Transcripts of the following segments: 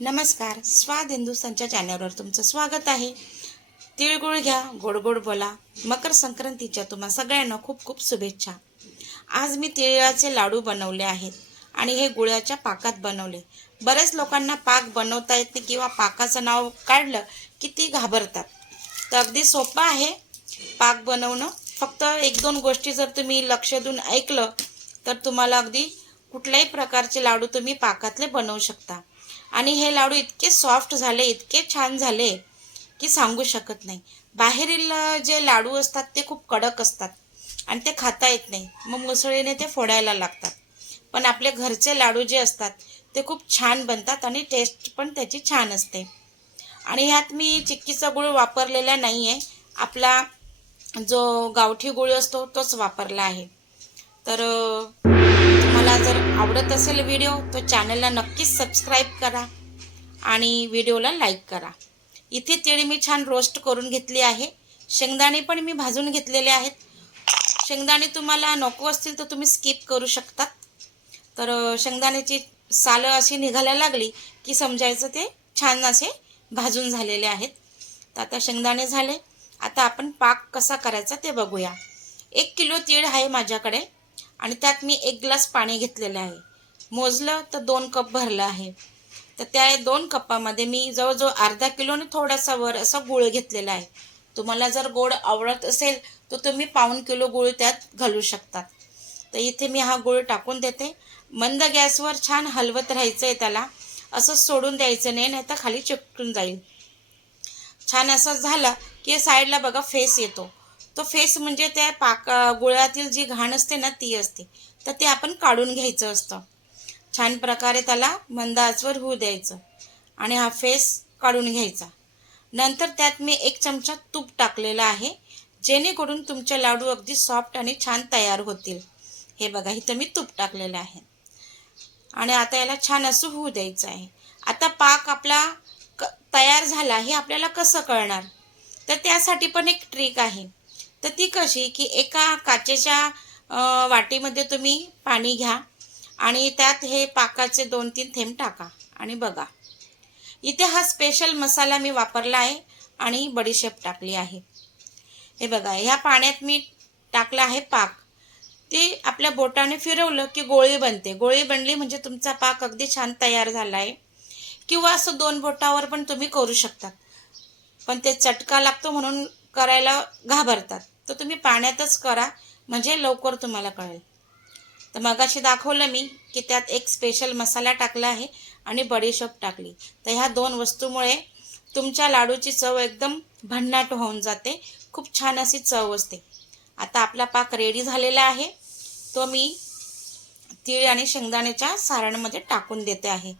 नमस्कार स्वाद हिंदुस्थानच्या चॅनलवर तुमचं स्वागत आहे. तिळगुळ घ्या गोड गोड बोला. मकर संक्रांतीच्या तुम्हा सगळ्यांना खूप खूप शुभेच्छा. आज मी तिळाचे लाडू बनवले आहेत आणि हे गुळाच्या पाकात बनवले. बऱ्याच लोकांना पाक बनवता येत नाही किंवा पाकाचं नाव काढलं की ती घाबरतात. तर अगदी सोपं आहे पाक बनवणं. फक्त एक दोन गोष्टी जर तुम्ही लक्ष देऊन ऐकलं तर तुम्हाला अगदी कुठल्याही प्रकारचे लाडू तुम्ही पाकातले बनवू शकता. आणि हे लाडू इतके सॉफ्ट झाले इतके छान झाले की सांगू शकत नाही. बाहेरील जे लाडू असतात ते खूप कडक असतात आणि ते खाता येत नाही. मग मुसळीने ते फोडायला लागतात. पण आपले घरचे लाडू जे असतात ते खूप छान बनतात आणि टेस्ट पण त्याची छान असते. आणि ह्यात मी चिक्कीचा गुळ वापरलेला नाही आहे आपला जो गावठी गुळ असतो तोच वापरला आहे. तर तुम्हाला जर आवडत असेल व्हिडिओ तर चॅनलला नक्कीच सबस्क्राईब करा आणि व्हिडिओला लाईक करा. इथे तिळी मी छान रोस्ट करून घेतली आहे. शेंगदाणे पण मी भाजून घेतलेले आहेत. शेंगदाणे तुम्हाला नको असतील तर तुम्ही स्किप करू शकतात. तर शेंगदाण्याची सालं अशी निघायला लागली की समजायचं ते छान असे भाजून झालेले आहेत. तर आता शेंगदाणे झाले. आता आपण पाक कसा करायचा ते बघूया. एक किलो तीळ आहे माझ्याकडे. आणि त्यात मी एक ग्लास पाणी घेतलेलं आहे. मोजलं तर दोन कप भरलं आहे. तर त्या दोन कपामध्ये मी जवळजवळ अर्धा किलोने थोडासा वर असा गुळ घेतलेला आहे. तुम्हाला जर गोड आवडत असेल तर तुम्ही पाऊण किलो गुळ त्यात घालू शकतात. तर इथे मी हा गुळ टाकून देते. मंद गॅसवर छान हलवत राहायचं आहे त्याला. असं सोडून द्यायचं नाही नाही तर खाली चिपकून जाईल. छान असं झालं की साईडला बघा फेस येतो. तो फेस म्हणजे त्या पाक गुळातील जी घाण असते ना ती असते. तर ते आपण काढून घ्यायचं असतं. छान प्रकारे त्याला मंद आचवर होऊ द्यायचं आणि हा फेस काढून घ्यायचा. नंतर त्यात मी एक चमचा तूप टाकलेला आहे जेणेकरून तुमचे लाडू अगदी सॉफ्ट आणि छान तयार होतील. हे बघा इथं मी तूप टाकलेलं आहे. आणि आता याला छान असं होऊ द्यायचं आहे. आता पाक आपला क तयार झाला हे आपल्याला कसं कळणार? तर त्यासाठी पण एक ट्रिक आहे. तर ती कशी की एका काचेच्या वाटीमध्ये तुम्ही पाणी घ्या आणि त्यात हे पाकाचे दोन तीन थेंब टाका आणि बघा. इथे हा स्पेशल मसाला मी वापरला आहे आणि बडीशेप टाकली आहे. हे बघा ह्या पाण्यात मी टाकला आहे पाक. ते आपल्या बोटाने फिरवलं की गोळी बनते. गोळी बनली म्हणजे तुमचा पाक अगदी छान तयार झाला आहे किंवा असं दोन बोटावर पण तुम्ही करू शकता पण ते चटका लागतो म्हणून करायला घाबरतात. तर तुम्ही पाण्यातच करा म्हणजे लवकर तुम्हाला कळेल. तर मगाशी दाखवलं मी की त्यात एक स्पेशल मसाला टाकला आहे आणि बडीशोप टाकली. तर ह्या दोन वस्तूमुळे तुमच्या लाडूची चव एकदम भन्नाट होऊन जाते. खूप छान अशी चव असते. आता आपला पाक रेडी झालेला आहे. तो मी तीळ आणि शेंगदाण्याच्या सारणमध्ये टाकून देते आहे.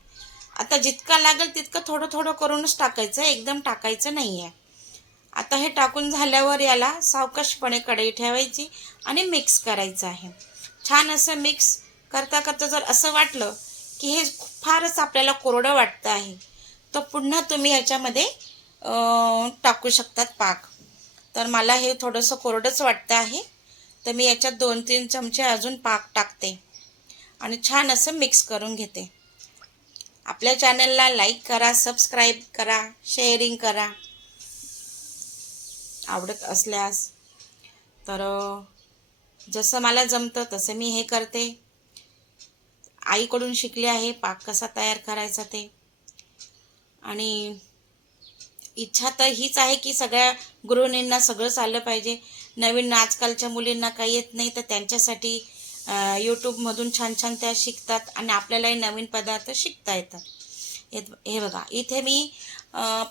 आता जितका लागेल तितकं थोडं थोडं करूनच टाकायचं एकदम टाकायचं नाही आहे आता हे टाकून झाल्यावर याला सावकाशपणे कढई ठेवायची आणि मिक्स करायचं आहे. छान असं मिक्स करता करता जर असं वाटलं की हे फारच आपल्याला कोरडं वाटतं आहे तर पुन्हा तुम्ही ह्याच्यामध्ये टाकू शकतात पाक. तर मला हे थोडंसं कोरडंच वाटतं आहे तर मी याच्यात दोन तीन चमचे अजून पाक टाकते आणि छान असं मिक्स करून घेते. आपल्या चॅनलला लाईक करा सबस्क्राईब करा शेअरिंग करा. आवडत असल्यास. तर जसं मला जमतं तसं मी हे करते. आईकडून शिकले आहे पाक कसा तयार करायचा ते. आणि इच्छा तर हीच आहे की सगळ्या गृहिणींना सगळंच आलं पाहिजे. नवीन आजकालच्या मुलींना काही येत नाही तर त्यांच्यासाठी यूट्यूबमधून छान छान त्या शिकतात आणि आपल्यालाही नवीन पदार्थ शिकता येतात. हे हे बघा इथे मी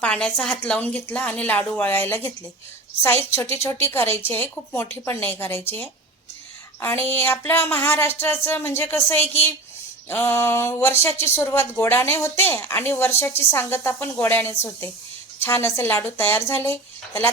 पाण्याचा हात लावून घेतला आणि लाडू वळायला घेतले. साईज छोटी छोटी करायची आहे खूप मोठी पण नाही करायची आहे. आणि आपल्या महाराष्ट्राचं म्हणजे कसं आहे की वर्षाची सुरुवात गोडाने होते आणि वर्षाची सांगता पण गोड्यानेच होते. छान असे लाडू तयार झाले. त्याला